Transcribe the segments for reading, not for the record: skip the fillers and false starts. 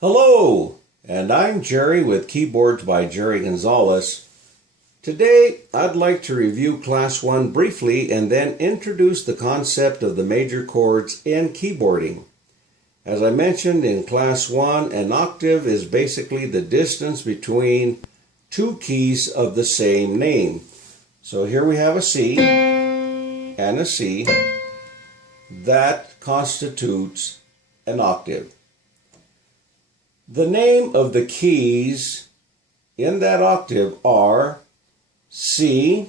Hello, and I'm Jerry with Keyboards by Jerry Gonzales. Today, I'd like to review Class 1 briefly and then introduce the concept of the major chords in keyboarding. As I mentioned in Class 1, an octave is basically the distance between two keys of the same name. So here we have a C and a C. That constitutes an octave. The name of the keys in that octave are C,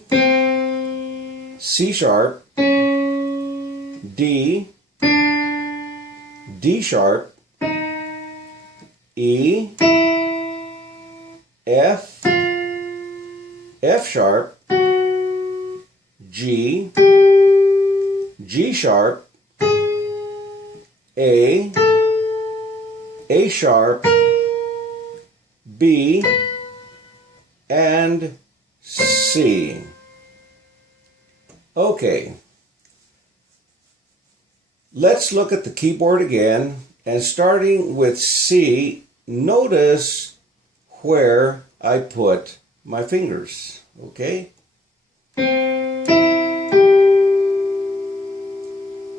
C sharp, D, D sharp, E, F, F sharp, G, G sharp, A sharp, B, and C. Okay, let's look at the keyboard again, and starting with C, notice where I put my fingers, okay?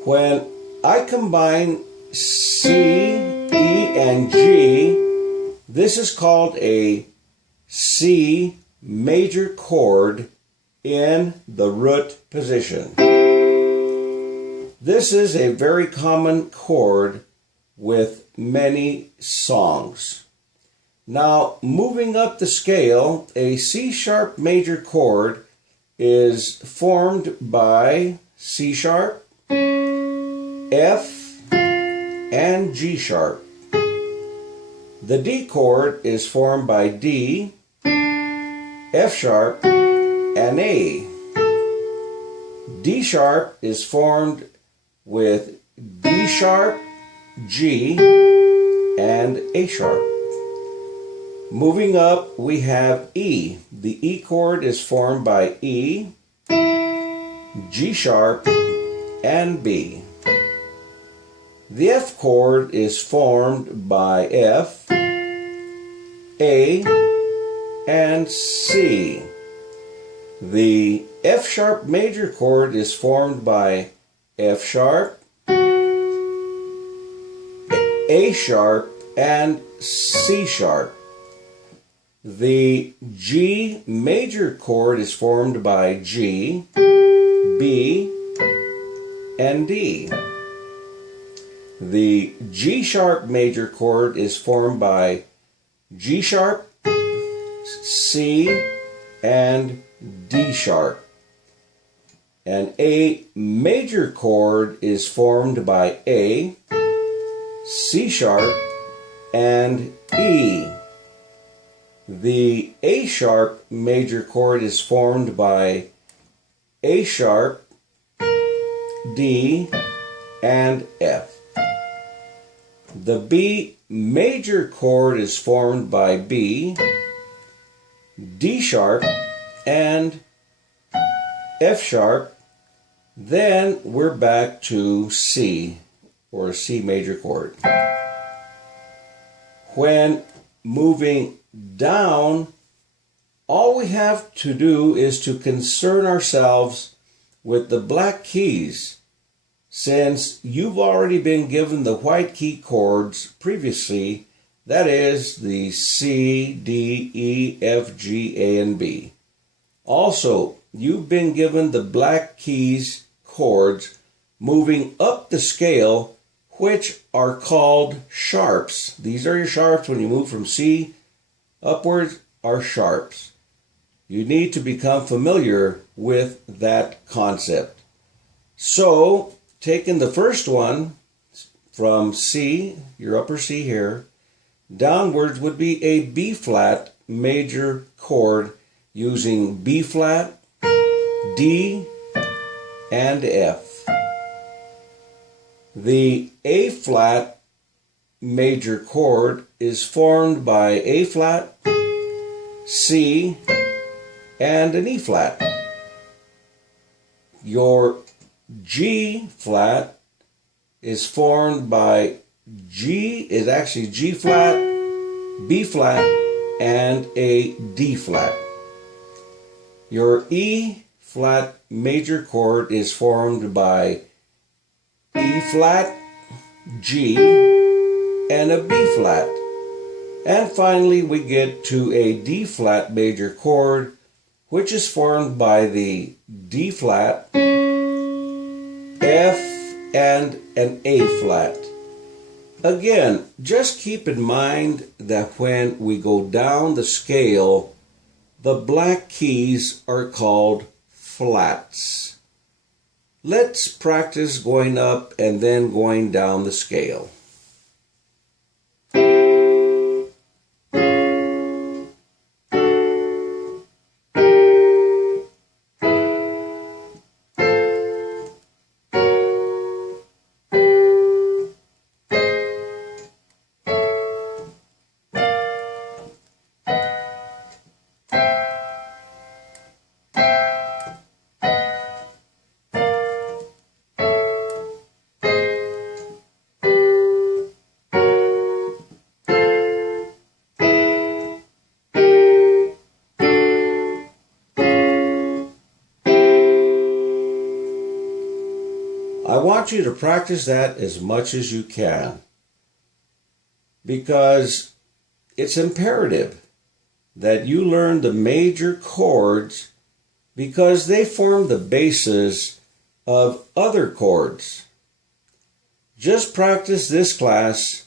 When I combine C, E, and G, this is called a C major chord in the root position. This is a very common chord with many songs. Now, moving up the scale, a C sharp major chord is formed by C sharp, F, and G sharp. The D chord is formed by D, F sharp, and A. D sharp is formed with D sharp, G, and A sharp. Moving up, we have E. The E chord is formed by E, G sharp, and B. The F chord is formed by F, A, and C. The F sharp major chord is formed by F sharp, A sharp, and C sharp. The G major chord is formed by G, B, and D. The G sharp major chord is formed by G sharp, C, and D sharp. An A major chord is formed by A, C sharp, and E. The A sharp major chord is formed by A sharp, D, and F. The B major chord is formed by B, D sharp, and F sharp. Then we're back to C, or C major chord. When moving down, all we have to do is to concern ourselves with the black keys, since you've already been given the white key chords previously, that is the C, D, E, F, G, A, and B. Also, you've been given the black keys chords moving up the scale, which are called sharps. These are your sharps. When you move from C upwards, are sharps. You need to become familiar with that concept. So, taking the first one from C, your upper C here, downwards would be a B flat major chord using B flat, D, and F. The A flat major chord is formed by A flat, C, and an E flat. Your G flat is formed by G is actually G flat, B flat, and a D flat. Your E flat major chord is formed by E flat, G, and a B flat. And finally we get to a D flat major chord, which is formed by the D flat, F, and an A flat. Again, just keep in mind that when we go down the scale, the black keys are called flats. Let's practice going up and then going down the scale. I want you to practice that as much as you can, because it's imperative that you learn the major chords, because they form the basis of other chords. Just practice this class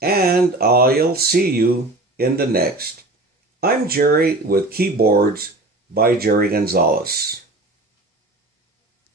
and I'll see you in the next. I'm Jerry with Keyboards by Jerry Gonzales.